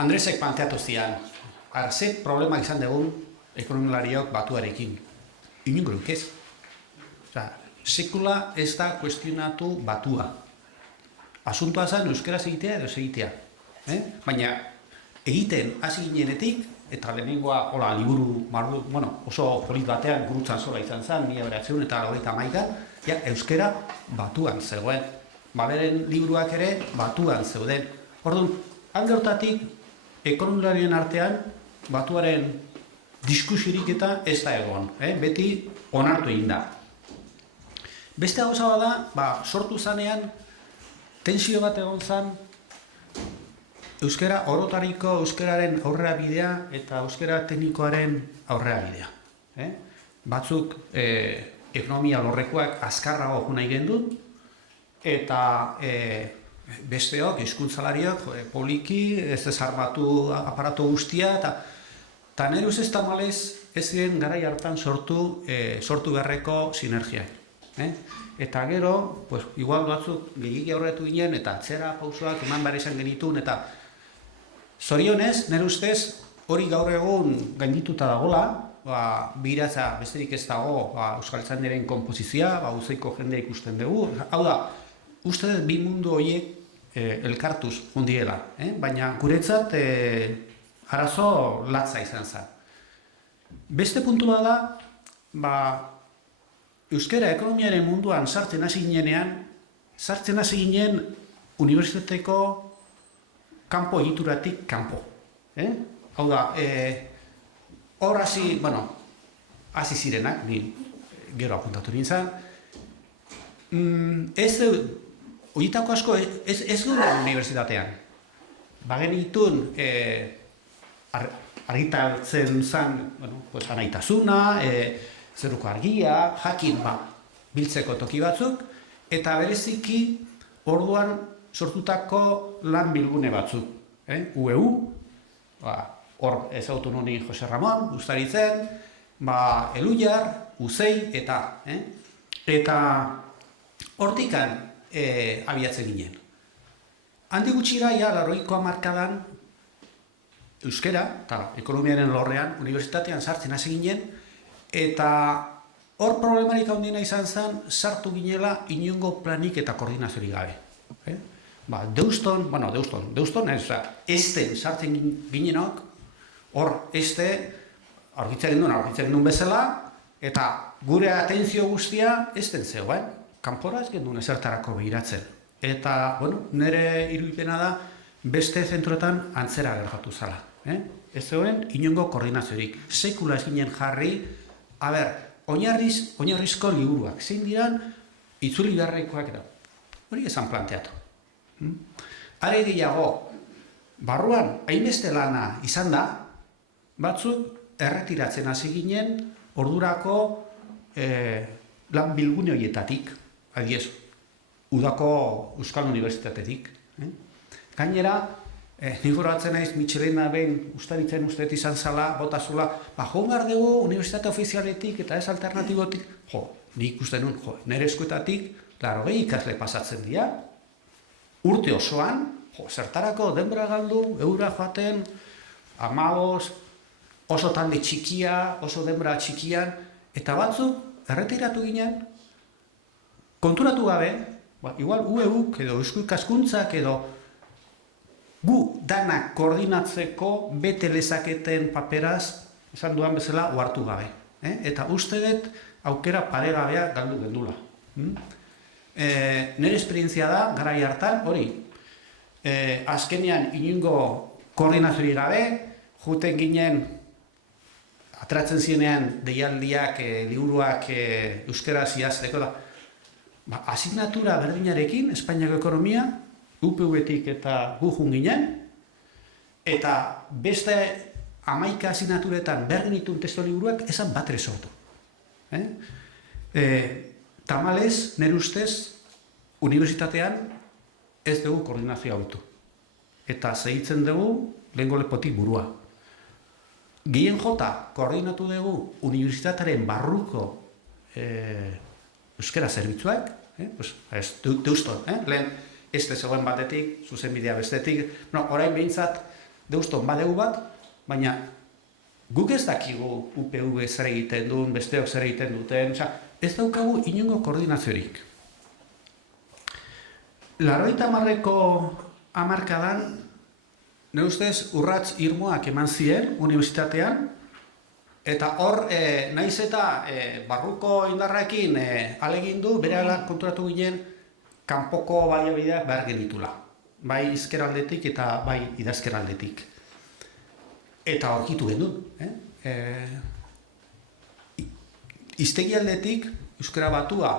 Andresek planteatu zian, ze problema izan dugun ekonomilariok batuarekin. Inunguruk ez. Sekula ez da kuestionatu batua. Asuntoa zen euskeraz egitea edo ez egitea. Baina egiten hasi ginenetik, eta lehenengoa liburu oso polit batean gurutzan zola izan zen, 1991, euskera batuan zegoen. Baleren liburuak ere batuan zeuden. Orduan, alde hortatik, ekonomilarien artean, batuaren diskusirik eta ez da egon. Beti onartu egin da. Beste gauza da, sortu zanean, tensio bat egon zen, euskera orotariko euskeraren aurrera bidea eta euskera teknikoaren aurrera bidea. Batzuk ekonomia lorrekoak azkarrago jo nahi gendun, eta besteok, hizkuntzalariok, poliki, ez desarmatu aparatu guztia, eta nire ustez tamalez ez ziren garai hartan sortu beharreko sinergiak. Eta gero, igual batzuk gehiagia horretu ginen, eta atzera pausoak eman behar izan genitun, eta zorionez, nire ustez, hori gaur egun gaindituta dagoela, biratza besterik ez dago Euskal Herriaren konposizioa, uzeiko jendea ikusten dugu. Hau da, uste dut bi mundu horiek elkartuz jundiela, baina guretzat arazo latza izan zen. Beste puntua da, euskera ekonomiaren munduan sartzen hasi ginenean, sartzen hasi ginen unibertsitateko kanpo egituratik kanpo. Hau da, hor hasi zirenak, ni gero apuntatu nintzen, horietako asko ez duen unibertsitatean. Bagenitun argitartzen zen anaitasuna, zeruko argia, jakin biltzeko toki batzuk, eta bereziki orduan sortutako lan bilgune batzuk. UEU, hor ezautu nuni Jose Ramon, Ustaritzen, Elujar, Uzei, eta hortikan abiatzen ginen. Handi gutxira, 80ko hamarkadan, euskera, eta ekonomiaren lorrean, unibertsitatean sartzen hasi ginen, eta hor problemarik handiena izan zen, sartu ginela inongo planik eta koordinaziorik gabe. Deuston ez, esten sartzen ginenok, hor este, aurkitzen duen bezala, eta gure atentzio guztia esten zegoen, kanpora ez gendun ezertarako behiratzen. Eta, nire irudipena da, beste zentroetan antzera gertatu zala. Ez zegoen inongo koordinaziorik. Sekula ez ginen jarri, oinarrizko liburuak, zein diran itzuli beharrekoak da. Hori esan planteatu. Are gehiago, barruan hainbeste lana izan da, batzuk erretiratzen hasi ginen ordurako lan bilgune horietatik, adiez, udako Euskal Unibertsitatetik. Gainera, nik goratzen naiz Michelena behin Ustaritzen usteet izan zala, botazula, jo behar dugu Unibertsitate Ofizialetik eta ez alternatibotik, nik ikusten nuen, nire eskuetatik, 80 ikasle pasatzen dira, urte osoan, zertarako denbora galdu, eura joaten, 15, oso talde txikia, oso denbora txikian, eta batzuk erretiratu ginen, konturatu gabe, igual UEUk edo Eusko Ikaskuntzak edo gu danak koordinatzeko bete lezaketen paperaz, esan duan bezala, ohartu gabe. Eta uste dut aukera paregabea galdu gendula. Nire esperientzia da, garai hartan, hori, azkenean inongo koordinaziorik gabe, juten ginen, atratzen zirenean deialdiak, liburuak euskeraz idazteko da, asignatura berdinarekin, Espainiako ekonomia, UPV-tik eta gu jun ginen, eta beste 11 asignaturetan berdin ditun testo liburuak esan bat ere sortu. Tamalez, nire ustez, unibertsitatean ez dugu koordinazioa hobetu. Eta segitzen dugu lehengo lepotik burua. Gehien jota koordinatu dugu unibertsitatearen barruko euskera zerbitzuak, Deuston, lehen ez zegoen batetik, zuzenbidea bestetik, orain behintzat deuston badeu bat, baina guk ez dakigu UPV zer egiten duen, besteok zer egiten duten, ez daukagu inongo koordinaziorik. 80ko hamarkadan, nire ustez, urrats irmoak eman ziren unibertsitatean, eta hor, naiz eta barruko indarraekin alegindu, berehala konturatu ginen, kanpoko baliabideak behar genitula. Bai izkeraldetik eta bai idazkeraldetik. Eta aurkitu genuen. Hiztegi aldetik, euskara batua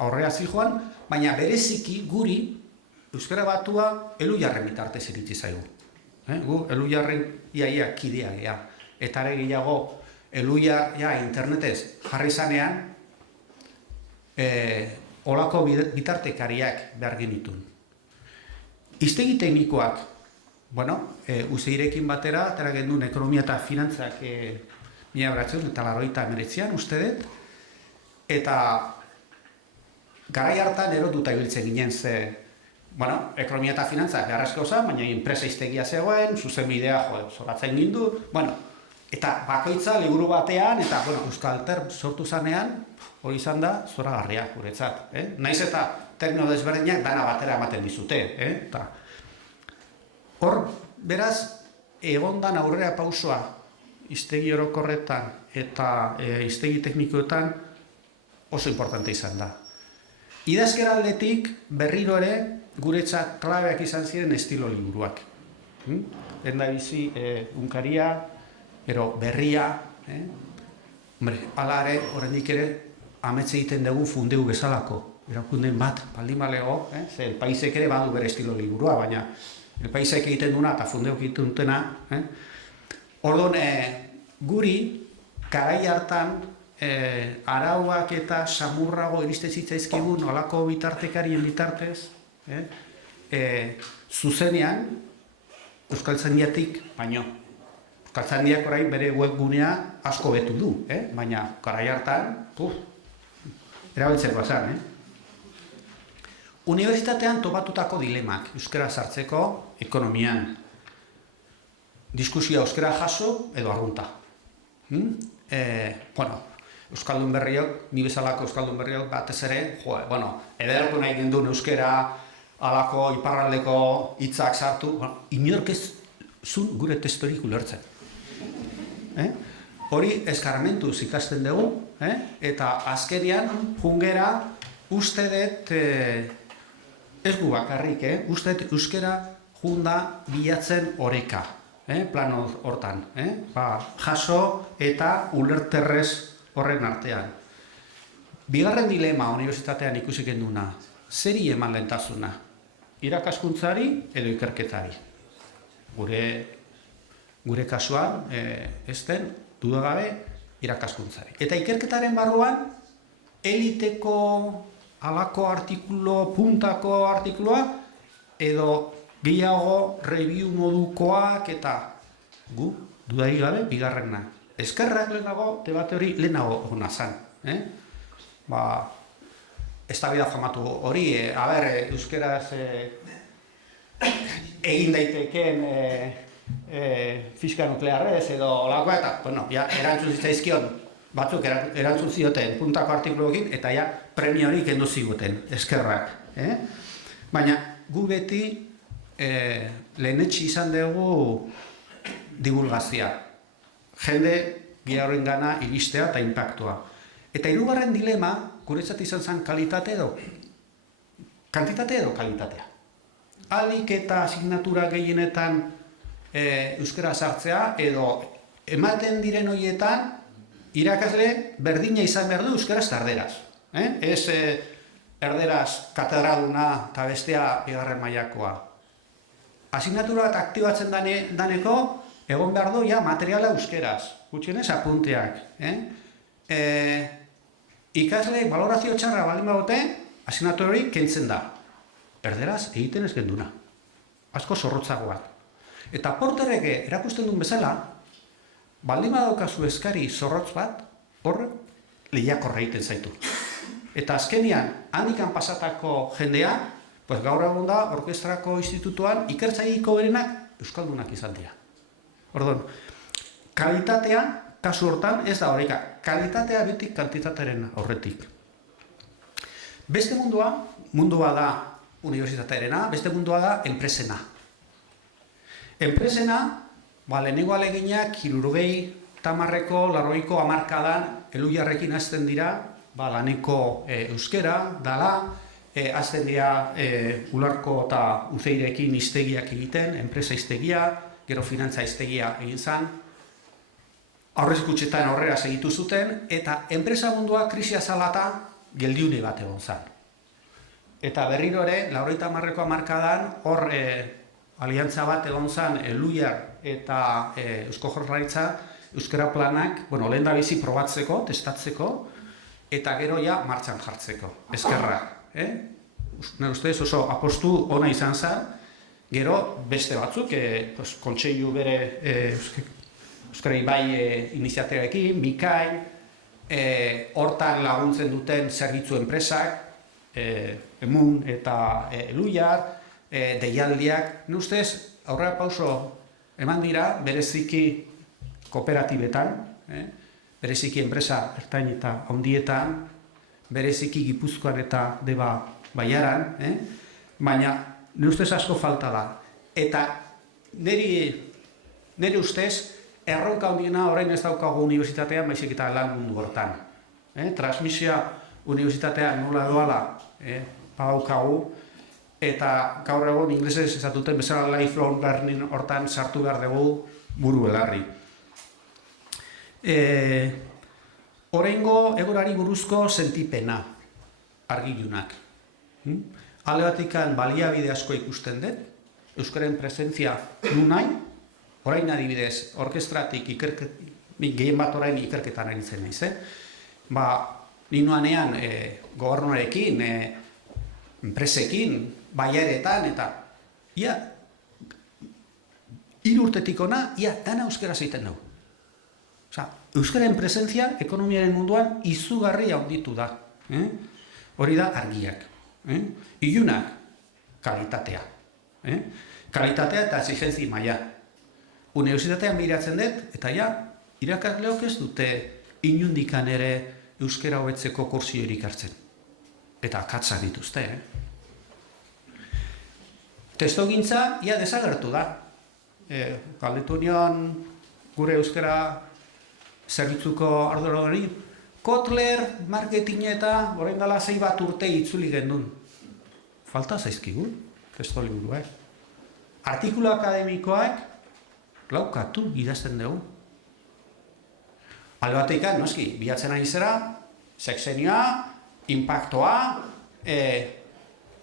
aurrea zijoan, baina bereziki guri euskara batua Elujarren bitartez iritsi zaigu. Gu Elujarren iaia kidea gea. Eta ere gehiago Elujar internetez jarri zanean olako bitartekariak behar genitun. Hiztegi teknikoak, Useirekin batera, atera gendun ekonomia eta finantzak 1989an, uste dut, eta garai hartan erotuta ibiltzen ginen ze, ekonomia eta finantzak beharrezko zen, baina enpresa hiztegia zegoen, zuzenbidea zoratzen gindu, eta bakoitza liburu batean, eta Euskalter sortu zanean, hori izan da, zoragarria guretzat. Naiz eta termino desberdinak dana batera ematen dizute. Hor, beraz, egondan aurrera pausoa hiztegi orokorretan eta hiztegi teknikoetan oso importante izan da. Idazkeraldetik berriro ere guretzat klabeak izan ziren estilo liburuak. Lehendabizi unkaria, ero berria, hala ere, oraindik ere, amets egiten dugu fundeu bezalako. Erakunden bat, baldin balego, ze el paisek ere badu bere estilo liburua, baina el paisek egiten duna eta fundeuk egiten dutena. Orduan, guri, garai hartan, arauak eta samurrago iriste zitzaizkigun olako bitartekarien bitartez, zuzenean, Euskaltzaindiatik baino. Euskaltzaindiak orain bere webgunea asko betu du, baina garai hartan, erabiltzeko zen. Unibertsitatean topatutako dilemak, euskara sartzeko ekonomian. Diskusioa euskara jaso edo arrunta. Euskaldun berriok, ni bezalako euskaldun berriok batez ere, ederko nahi gendun euskara alako iparraldeko hitzak sartu, inork ez zun gure testorik ulertzen. Hori eskarmentuz ikasten dugu, eta azkenian jungera uste dut, ez gu bakarrik, uste dut euskara junda bilatzen oreka, plan hortan, jaso eta ulerterrez horren artean. Bigarren dilema unibertsitatean ikusi genduna, zeri eman lehentasuna, irakaskuntzari edo ikerketari. Gure kasuan, ez den, dudagabe, irakaskuntzari. Eta ikerketaren barruan, eliteko alako artikulo, puntako artikuloa, edo gehiago review modukoak eta gu, dudari gabe, bigarrena. Eskerrak lehenago, debate hori lehenago hona zan. Eztabaida famatu hori, euskeraz egin daitekeen fiska nuklearrez edo olakoa eta, erantzun zitzaizkion, batzuk erantzun zioten puntako artikuluekin eta premio hori kendu ziguten, eskerrak. Baina gu beti lehenetxi izan dugu divulgazia. Jende gira gana iristea eta impactua. Eta hirugarren dilema, guretzat izan zen kantitate edo kalitatea. Alik eta asignatura gehienetan euskara sartzea edo ematen diren horietan irakasle berdina izan behar du euskaraz eta erderaz. Ez erderaz katedraduna eta bestea bigarren mailakoa. Asignatura bat aktibatzen daneko egon behar du materiala euskeraz, gutxienez apunteak. Ikasle balorazio txarra baldin badote, asignatura hori kentzen da. Erderaz egiten ez genduna. Asko zorrotzagoak. Eta porterreke erakusten duen bezala, baldin badaukazu eskari zorrotz bat, hor lehiakorra egiten zaitu. Eta azkenian, handikan pasatako jendea, gaur egun da, orkestrako institutuan, ikertzaileiko berenak euskaldunak izan dira. Orduan, kalitatea, kasu hortan, ez da horreka, kalitatea betik kantitatearen aurretik. Beste mundua da unibertsitatearena, beste mundua da enpresena. Enpresena, lehenengo aleginak, 70ko, 80ko hamarkadan, Elujarrekin hasten dira, laneko euskera, dala, hasten dira Ularko eta Uzeirekin hiztegiak egiten, enpresa hiztegia, gero finantza hiztegia egin zen, aurrezkutxetan aurrera segitu zuten, eta enpresa mundua krisia zalata geldiune bat egon zen. Eta berriro ere, 80ko hamarkadan, hor aliantza bat egon zen Elujar eta Eusko Jaurlaritza, euskara planak, lehen da bizi probatzeko, testatzeko, eta gero ja martxan jartzeko, eskerra. Nire ustez oso apostu ona izan zen, gero beste batzuk, kontseilu bere Euskara Ibai iniziatibarekin, Mikai, hortan laguntzen duten zerbitzu enpresak, Emun eta Elujar, deialdiak, nire ustez aurrera pauso eman dira, bereziki kooperatibetan, bereziki enpresa ertain eta handietan, bereziki Gipuzkoan eta Deba Baiaran, baina nire ustez asko falta da. Eta nire ustez, erronka handiena orain ez daukagu unibertsitatean, baizik eta lan mundu hortan. Transmisioa unibertsitatean nola doala, badaukagu, eta gaur egun inglesez esatuten bezala lifelong learning hortan sartu behar dugu buru belarri. Oraingo egorari buruzko sentipena, argilunak. Alde batikan baliabide asko ikusten dut, euskaren presentzia nu nahi, orain adibidez, orkestratik nik gehien bat orain ikerketan aritzen naiz. Ninoanean gobernuarekin, enpresekin, baiaretan, eta ia, 3 urtetik ona, ia, dana euskara zeiten dugu. Euskaren presentzia ekonomiaren munduan izugarri handitu da. Hori da argiak. Ilunak, kalitatea. Kalitatea eta exigentzi maila. Unibertsitatean behiratzen dut, eta ja, irakasleok ez dute inundikan ere euskara hobetzeko kursiorik hartzen. Eta akatsak dituzte. Testogintza, ia desagertu da. Galdetu nion gure euskara zerbitzuko arduradori, Kotler, marketing eta orain dela 6 bat urte itzuli gendun. Falta zaizkigu, testo liburuak. Artikulu akademikoak laukatu idazten dugu. Alde batekan, noski, bilatzen ari zera, sexenioa, impactoa,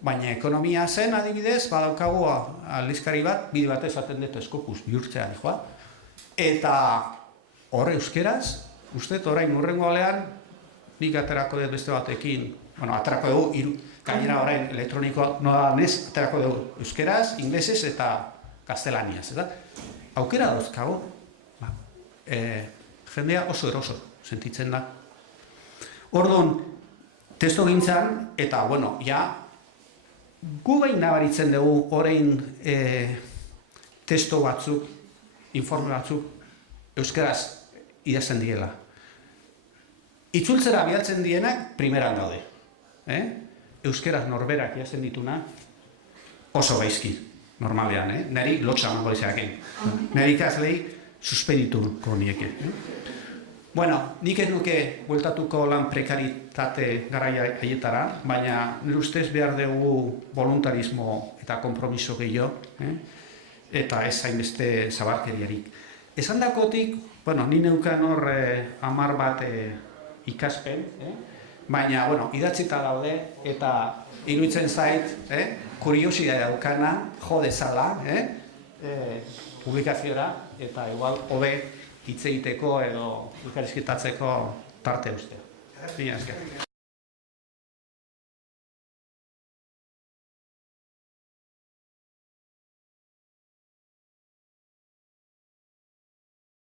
baina ekonomia zen adibidez, badaukagu aldizkari bat, bide bat esaten dut eskopuz bihurtzea dihoa. Eta horre euskeraz, uste, orain urrengo alean, nik aterako dut beste batekin, aterako dugu, gainera orain elektronikoa nola nez, aterako dugu euskeraz, inglesez eta gaztelaniaz. Aukera dauzkago, jendea oso eroso sentitzen da. Orduan, testo gintzan, eta, ja, gu behin nabaritzen dugu orain testo batzuk, informe batzuk, euskeraz idazten diela. Itzultzera bialtzen dienak, primeran daude. Euskeraz norberak idazten dituna, oso gaizki, normalean, niri lotxa mango izaken. Niri ikazlei suspendituko nieke. Nik ez nuke bueltatuko lan prekaritate garaia haietara, baina nire ustez behar dugu voluntarismo eta kompromiso gehiago, eta ez hainbeste zabarkeriarik. Esan dakotik, ni neukan hor 10 bat ikaspen, baina, idatzita daude, eta iruditzen zait, kuriosia daukana, jo dezala, publikaziora, eta igual, hobe hitz egiteko edo elkarrizketatzeko tarte ustea. Mila esker.